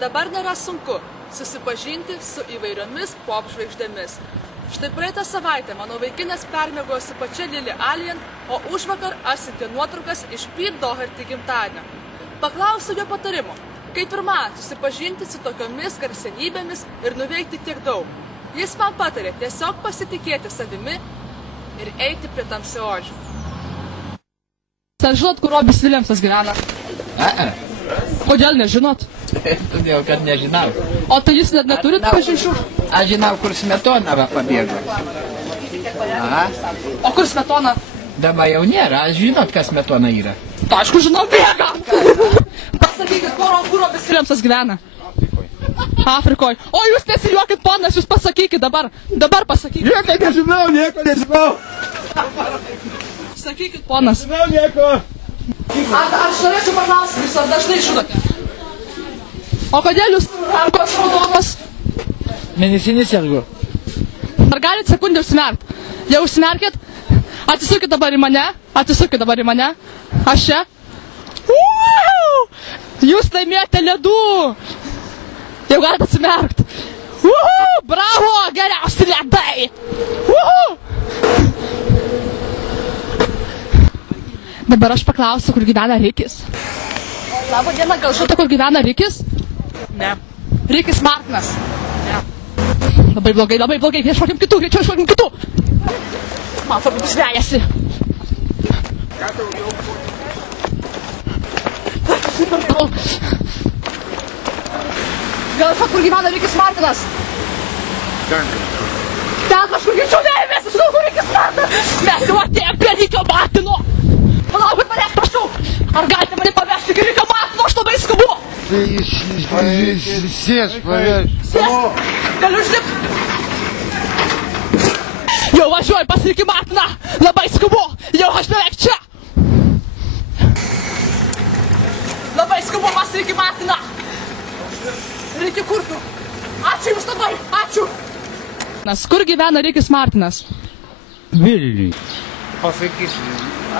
dabar nėra sunku susipažinti su įvairiomis pop žvaigždėmis. Štai praeitą savaitę mano vaikinas permiegojo su pačia Lily Allen, o užvakar atsiuntė nuotraukas iš Pete Doherty gimtadienio. Paklausiau jo patarimo, kaip ir man susipažinti su tokiomis garsenybėmis ir nuveikti tiek daug. Jis man patarė tiesiog pasitikėti savimi ir eiti prie tamsiaodžių. Ar žinot, kur Robis Williamsas gyvena? Kodėl nežinot? Todėl, kad nežinau. O tai jūs net neturit pažinčių? Aš žinau, kur Smetona pabėgo. Aha. O kur Smetona? Dabar jau nėra, aš žinot, kas Smetona yra. Ta, aišku, žinau, bėga! Pasakykit, kur Robis Williamsas gyvena? Afrikoj. O jūs nesijuokit, ponas, jūs pasakykit dabar. Dabar pasakykit. Nieko nežinau. Sakykit, ponas. Nežinau nieko. Aš norėčiau paklausti, jūs ar dažnai žinote? O kodėl jūs rankos raudonos? Mėnesinis sergu. Ar galit sekundę užsimerkt? Jau užsimerkit? Atsisukit dabar į mane. Atsisukit dabar į mane. Aš čia. Jūs laimėjote ledų. Jau galite atsimerkt. Bravo, geriausi ledai. Dabar aš paklausiu, kur gyvena Rikis. Labą dieną, gal žinote, kur gyvena Rikis? Ne. Rikis Martinas. Ne. Labai blogai, ieškokim kitų, greičiau ieškokim kitų. Man atrodo, bus vejasi. Gal žinot, kur gyvena Rikis Martinas? Ten kažkur greičiau dėmės, žinau, kur Rikis Martinas. Mes jau atėjom prie Rikio Martino. Palaukit manęs, prašau. Ar galite mane pavesti iki Rikio Martino, aš labai skubu. Sėsk, paveš. Sėsk, galiu užlipti. Jau važiuoju pas Rikį Martiną, labai skubu. Jau aš beveik čia. Labai skubu pas Rikį Martiną. Rikį, kur tu? Ačiū jums labai, ačiū. Kur gyvena Rikis Martinas? Vilniui. Pasakysiu,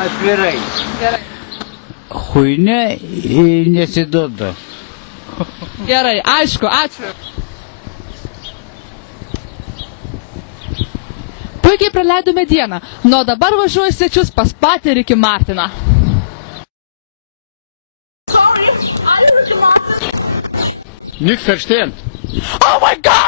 atvirai. Gerai. Chuinė nesiduoda. Gerai, aišku, ačiū. Puikiai praleidome dieną, nuo dabar važiuoju svečius pas patį Rikį Martiną. Nichts verstehen. Oh my god!